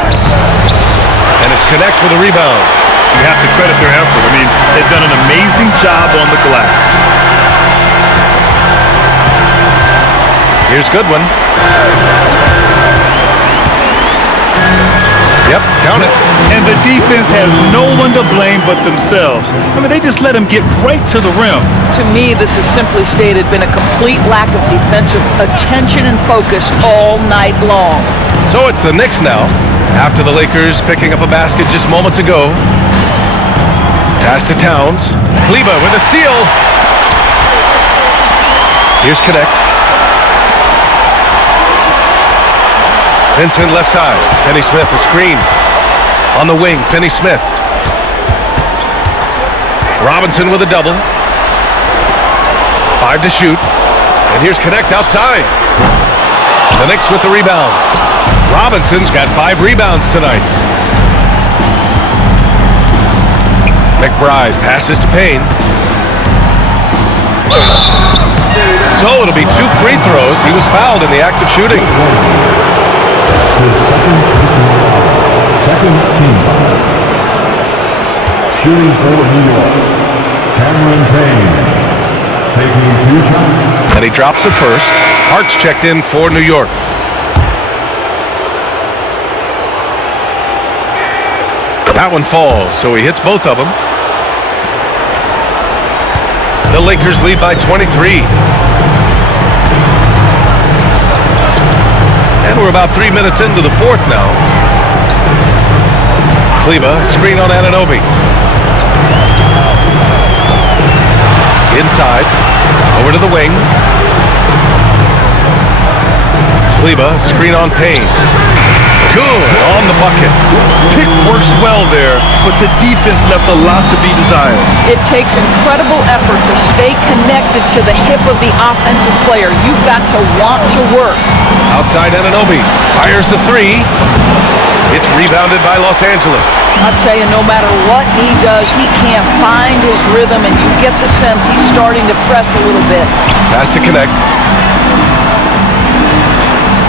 And it's Connect with a rebound. You have to credit their effort. I mean, they've done an amazing job on the glass. Here's Goodwin. Yep, count it. And the defense has no one to blame but themselves. I mean, they just let him get right to the rim. To me, this has simply stated been a complete lack of defensive attention and focus all night long. So it's the Knicks now, after the Lakers picking up a basket just moments ago. Pass to Towns. Kleba with a steal. Here's Connect. Vincent left side. Finney Smith, a screen. On the wing, Finney Smith. Robinson with a double. 5 to shoot. And here's Connect outside. The Knicks with the rebound. Robinson's got 5 rebounds tonight. McBride passes to Payne. So it'll be 2 free throws. He was fouled in the act of shooting. Second team foul. Shooting for New York, Cameron Payne, taking 2 shots. And he drops it first. Hart's checked in for New York. That one falls, so he hits both of them. The Lakers lead by 23. And we're about 3 minutes into the fourth now. Kleba, screen on Anunoby. Inside, over to the wing. Kleba, screen on Payne. Good on the bucket. Pick works well there, but the defense left a lot to be desired. It takes incredible effort to stay connected to the hip of the offensive player. You've got to want to work. Outside Anunoby fires the 3. It's rebounded by Los Angeles. I'll tell you, no matter what he does, he can't find his rhythm, and you get the sense he's starting to press a little bit. Pass to Connect.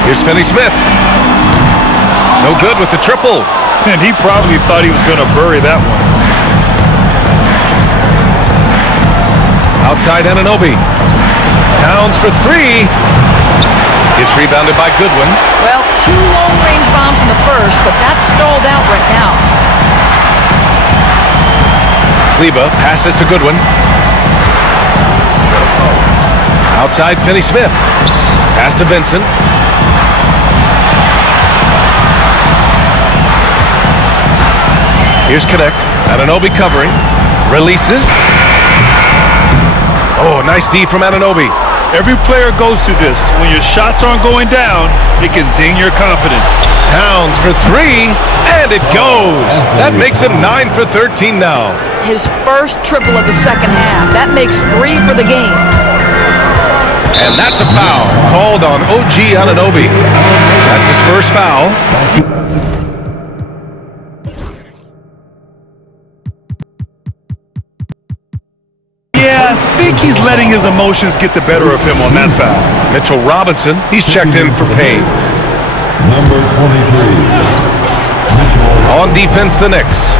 Here's Finney Smith. No good with the triple. And he probably thought he was going to bury that one. Outside Anunoby. Towns for 3. It's rebounded by Goodwin. Well, 2 long-range bombs in the first, but that's stalled out right now. Kleba passes to Goodwin. Outside Finney Smith. Pass to Vincent. Here's Connect. Anunoby covering. Releases. Oh, nice D from Anunoby. Every player goes through this. When your shots aren't going down, it can ding your confidence. Towns for 3, and it goes. That makes him 9 for 13 now. His first triple of the second half. That makes 3 for the game. And that's a foul called on OG Anunoby. That's his first foul. letting his emotions get the better of him on that foul. Mitchell Robinson, he's checked in for pain. Number 23. Mitchell. On defense, the Knicks.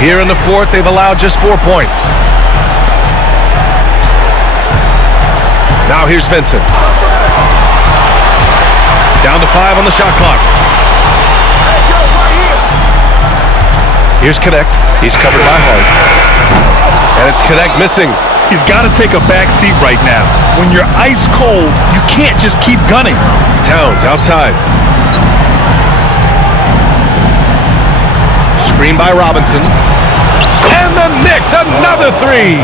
Here in the fourth, they've allowed just 4 points. Now here's Vincent. Down to 5 on the shot clock. Here's Kinicks. He's covered by Hart. And it's Kinicks missing. He's got to take a back seat right now. When you're ice cold, you can't just keep gunning. Towns outside. Screen by Robinson. And the Knicks, another 3.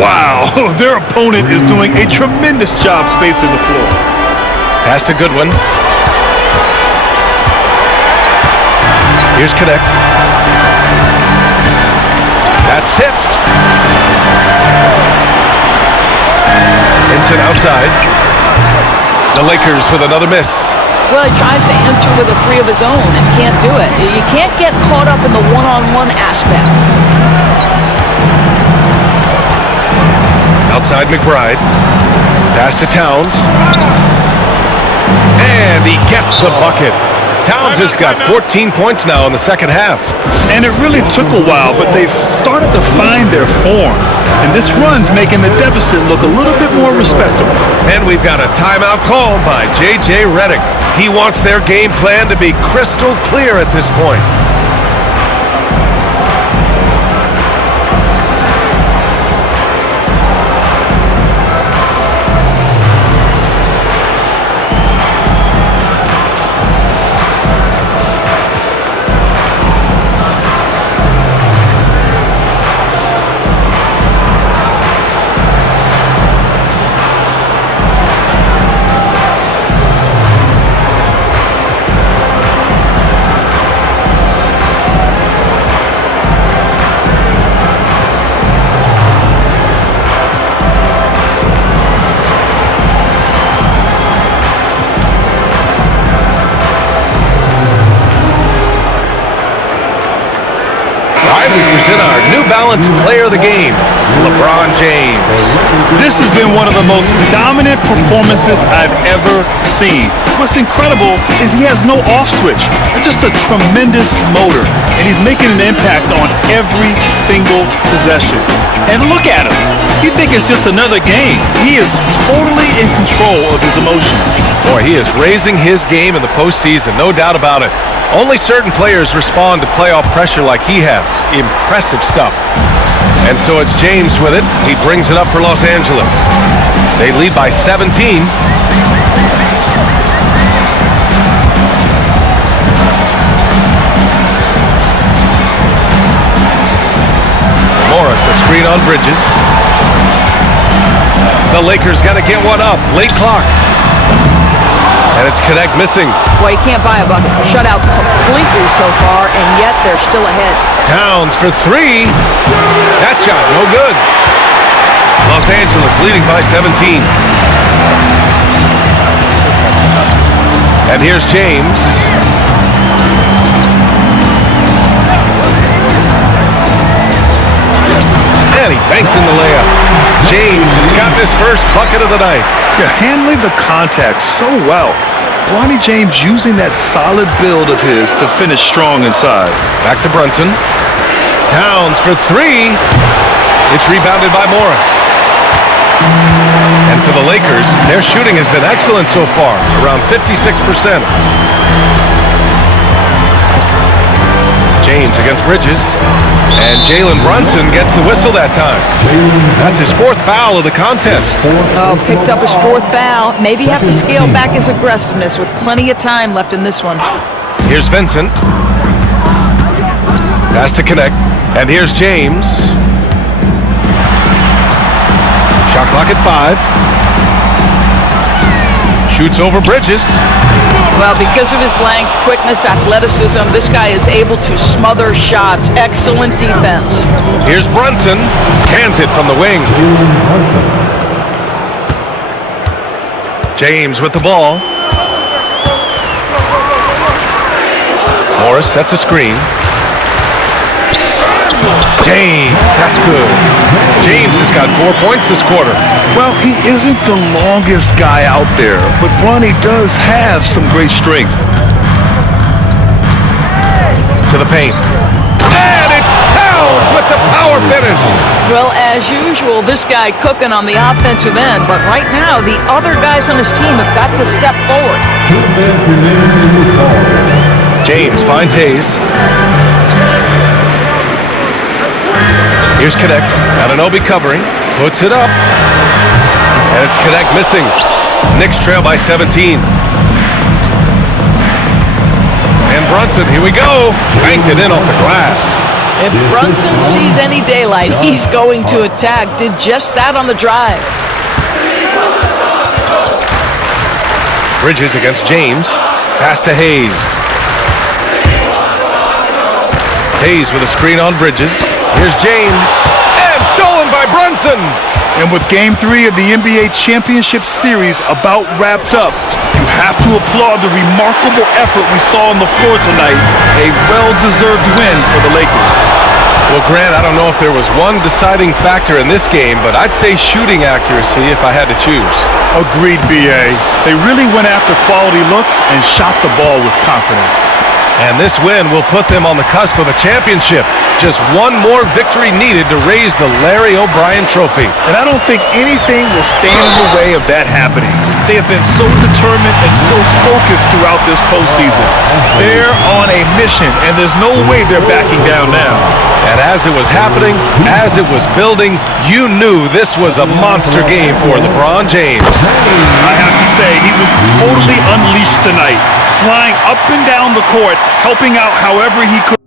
Wow, their opponent is doing a tremendous job spacing the floor. Pass to Goodwin. Here's Kinicks. That's tipped. Vincent outside. The Lakers with another miss. Well, he tries to answer with a 3 of his own and can't do it. You can't get caught up in the one-on-one aspect. Outside McBride. Pass to Towns. And he gets the bucket. Towns has got 14 points now in the second half. And it really took a while, but they've started to find their form. And this run's making the deficit look a little bit more respectable. And we've got a timeout called by J.J. Redick. He wants their game plan to be crystal clear at this point. In our New Balance Player of the Game, LeBron James. This has been one of the most dominant performances I've ever seen. What's incredible is he has no off switch. It's just a tremendous motor, and he's making an impact on every single possession. And look at him. You think it's just another game. He is totally in control of his emotions. Boy, he is raising his game in the postseason, no doubt about it. Only certain players respond to playoff pressure like he has. Impressive stuff. And so it's James with it. He brings it up for Los Angeles. They lead by 17. Morris, a screen on Bridges. The Lakers got to get one up. Late clock. And it's Kinicks missing. Well, you can't buy a bucket. Shut out completely so far, and yet they're still ahead. Towns for 3. That shot, no good. Los Angeles leading by 17. And here's James. And he banks in the layup. James has got this first bucket of the night. You're handling the contact so well. Bronny James using that solid build of his to finish strong inside. Back to Brunson. Towns for 3. It's rebounded by Morris. And for the Lakers, their shooting has been excellent so far, around 56%. James against Bridges. And Jalen Brunson gets the whistle that time. That's his 4th foul of the contest. Oh, picked up his 4th foul. Maybe have to scale back his aggressiveness with plenty of time left in this one. Here's Vincent. Pass to Kinicks. And here's James. Shot clock at 5. Shoots over Bridges. Well, because of his length, quickness, athleticism, this guy is able to smother shots. Excellent defense. Here's Brunson. Cans it from the wing. James with the ball. Morris sets a screen. James, that's good. James has got 4 points this quarter. Well, he isn't the longest guy out there, but Bronny does have some great strength. To the paint. And it's Towns with the power finish. Well, as usual, this guy cooking on the offensive end, but right now the other guys on his team have got to step forward. 2 minutes remaining in this ball. James finds Hayes. Here's Kinicks. Anunoby covering. Puts it up. And it's Kinicks missing. Knicks trail by 17. And Brunson, here we go. Banked it in off the glass. If Brunson sees any daylight, he's going to attack. Did just that on the drive. Bridges against James. Pass to Hayes. Hayes with a screen on Bridges. Here's James. And stolen by Brunson. And with Game 3 of the NBA Championship Series about wrapped up, you have to applaud the remarkable effort we saw on the floor tonight. A well-deserved win for the Lakers. Well, Grant, I don't know if there was one deciding factor in this game, but I'd say shooting accuracy if I had to choose. Agreed, B.A. They really went after quality looks and shot the ball with confidence. And this win will put them on the cusp of a championship. Just one more victory needed to raise the Larry O'Brien Trophy. And I don't think anything will stand in the way of that happening. They have been so determined and so focused throughout this postseason. They're on a mission, and there's no way they're backing down now. And as it was happening, as it was building, you knew this was a monster game for LeBron James. I have to say, he was totally unleashed tonight, flying up and down the court, helping out however he could.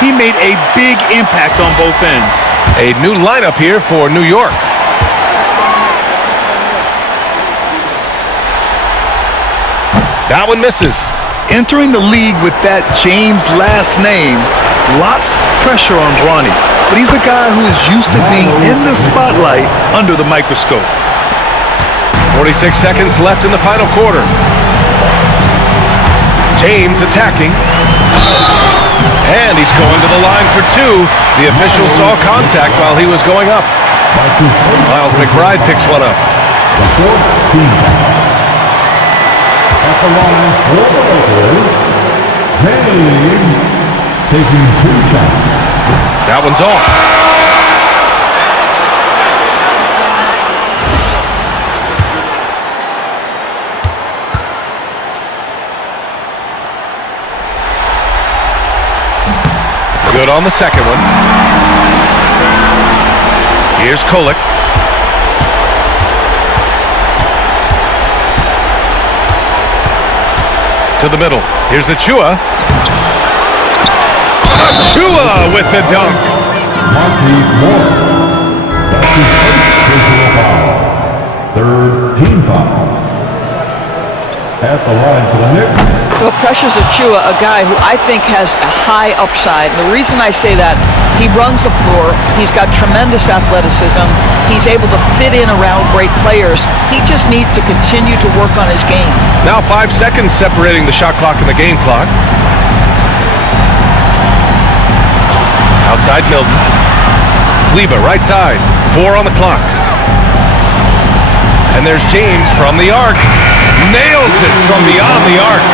He made a big impact on both ends. A new lineup here for New York. That one misses. Entering the league with that James last name, lots of pressure on Bronny. But he's a guy who is used to being in the spotlight under the microscope. 46 seconds left in the final quarter. James attacking. And he's going to the line for two. The official saw contact while he was going up. Miles McBride picks one up. The 14th foul. At the line for the Lakers, James taking 2 shots. That one's off. Good on the second one. Here's Kolek. To the middle. Here's Achua. Achua with the dunk. Marquise Moore. That's his first personal foul. Third team foul. At the line for the Knicks. Well, Precious Achua, a guy who I think has a high upside. And the reason I say that, he runs the floor. He's got tremendous athleticism. He's able to fit in around great players. He just needs to continue to work on his game. Now 5 seconds separating the shot clock and the game clock. Outside Milton. Kleba, right side. 4 on the clock. And there's James from the arc. Nails it from beyond the arc.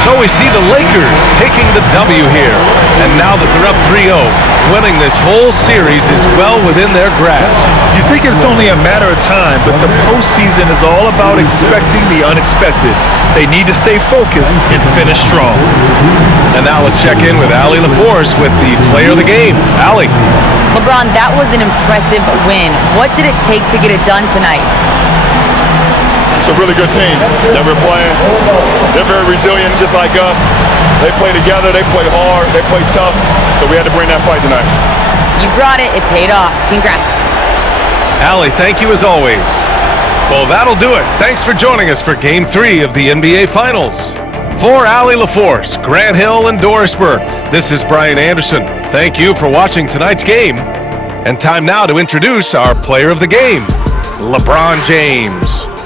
So we see the Lakers taking the W here. And now that they're up 3-0, winning this whole series is well within their grasp. You think it's only a matter of time, but the postseason is all about expecting the unexpected. They need to stay focused and finish strong. And now let's check in with Allie LaForce with the player of the game. Allie. LeBron, that was an impressive win. What did it take to get it done tonight? It's a really good team that we're playing. They're very resilient, just like us. They play together, they play hard, they play tough, so we had to bring that fight tonight. You brought it. It paid off. Congrats. Allie, thank you as always. Well, that'll do it. Thanks for joining us for Game 3 of the NBA Finals. For Allie LaForce, Grant Hill, and Doris Burke, this is Brian Anderson. Thank you for watching tonight's game. And time now to introduce our player of the game, LeBron James.